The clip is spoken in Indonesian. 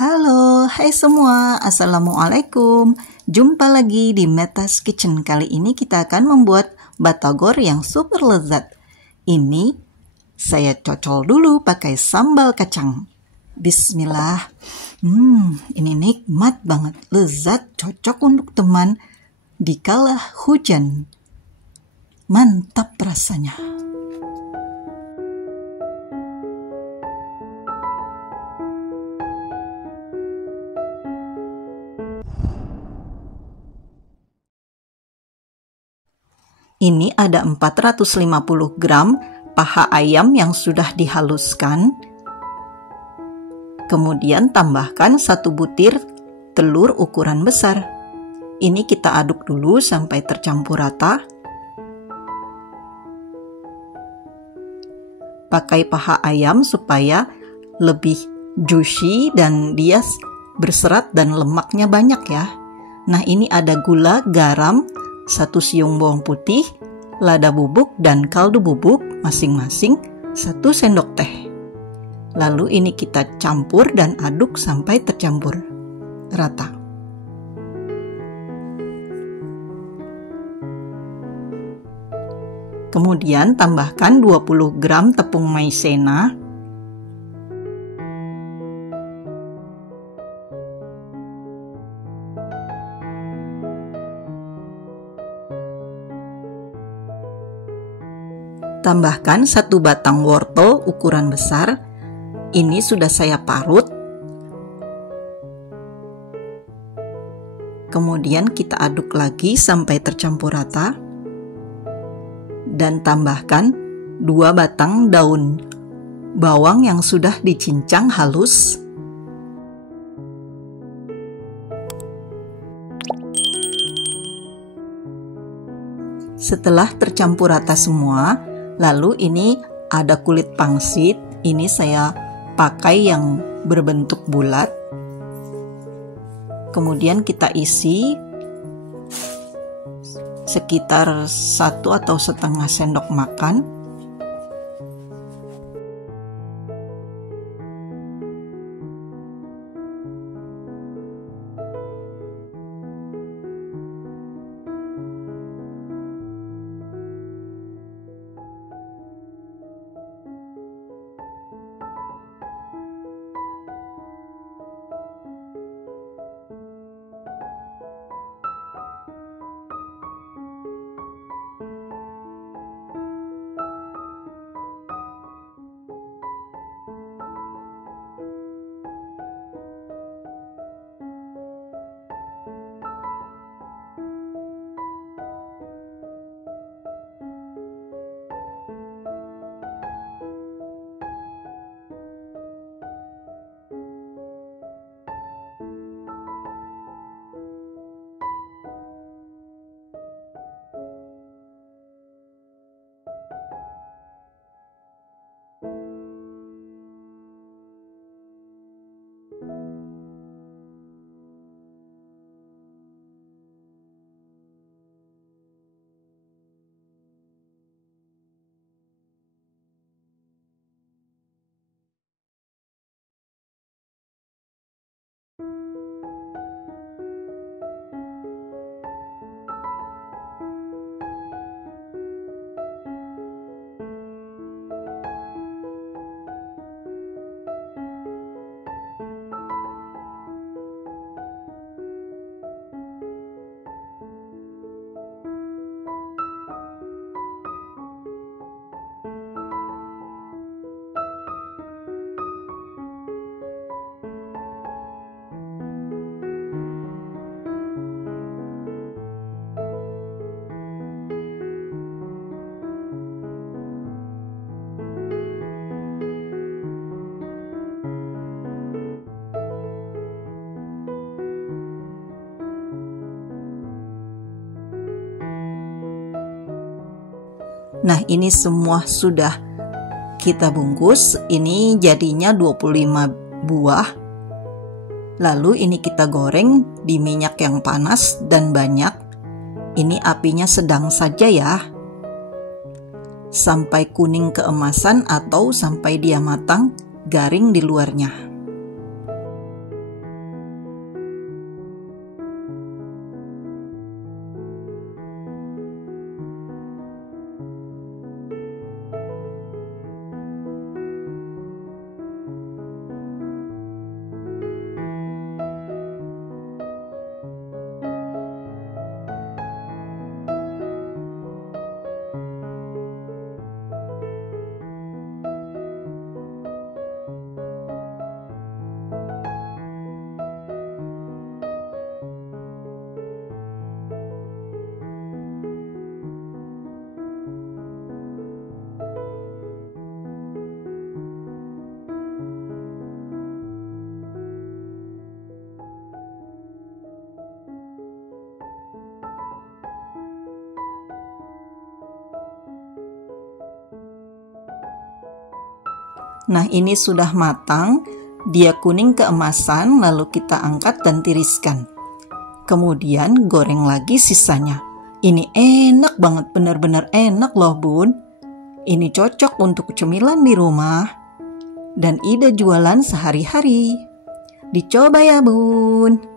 Halo, hai semua, Assalamualaikum. Jumpa lagi di Metas Kitchen. Kali ini kita akan membuat batagor yang super lezat. Ini saya cocol dulu pakai sambal kacang. Bismillah. Ini nikmat banget, lezat, cocok untuk teman di kala hujan. Mantap rasanya. Ini ada 450 gram paha ayam yang sudah dihaluskan. Kemudian tambahkan 1 butir telur ukuran besar. Ini kita aduk dulu sampai tercampur rata. Pakai paha ayam supaya lebih juicy dan dia berserat dan lemaknya banyak ya. Nah, ini ada gula, garam, 1 siung bawang putih, lada bubuk dan kaldu bubuk masing-masing 1 sendok teh. Lalu ini kita campur dan aduk sampai tercampur rata. Kemudian tambahkan 20 gram tepung maizena, tambahkan 1 batang wortel ukuran besar. Ini sudah saya parut. Kemudian kita aduk lagi sampai tercampur rata. Dan tambahkan 2 batang daun bawang yang sudah dicincang halus. Setelah tercampur rata semua, lalu ini ada kulit pangsit. Ini saya pakai yang berbentuk bulat. Kemudian kita isi sekitar 1 atau setengah sendok makan. Nah, ini semua sudah kita bungkus. Ini jadinya 25 buah. Lalu ini kita goreng di minyak yang panas dan banyak. Ini apinya sedang saja ya. Sampai kuning keemasan atau sampai dia matang, garing di luarnya. Nah, ini sudah matang, dia kuning keemasan, lalu kita angkat dan tiriskan. Kemudian goreng lagi sisanya. Ini enak banget, benar-benar enak loh bun. Ini cocok untuk cemilan di rumah dan ide jualan sehari-hari. Dicoba ya bun.